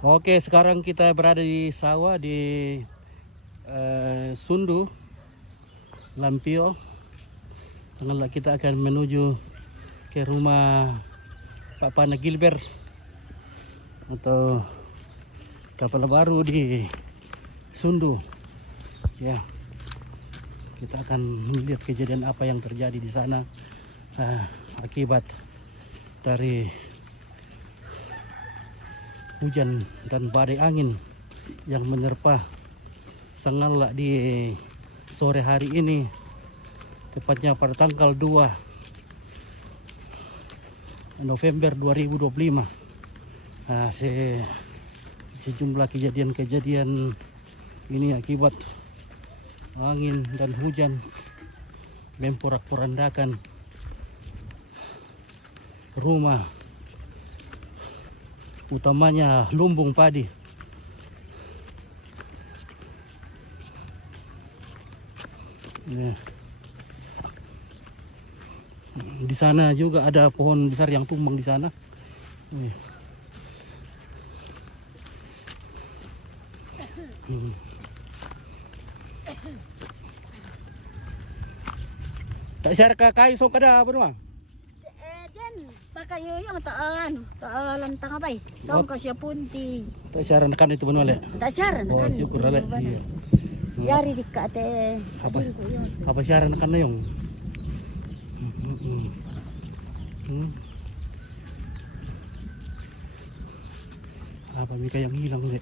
Oke, sekarang kita berada di sawah di Sundu, Lampio. Tengah kita akan menuju ke rumah Pak Pana Gilbert atau kapal baru di Sundu. Ya, kita akan melihat kejadian apa yang terjadi di sana akibat dari hujan dan badai angin yang menerpa Sanggala di sore hari ini, tepatnya pada tanggal 2 November 2025. Sejumlah kejadian-kejadian ini akibat angin dan hujan memporak-porandakan rumah, utamanya lumbung padi. Nah, di sana juga ada pohon besar yang tumbang di sana. Tak share ka kayo so kada apa doang? Pakai yung taalan tanga bay. Som ko siya punti. Tak share kan itu benar le. Tak siaran Oh, kan. syukur le. Iya. Yari di ka ate. Apa share kan na yung? Apa mika yang hilang le?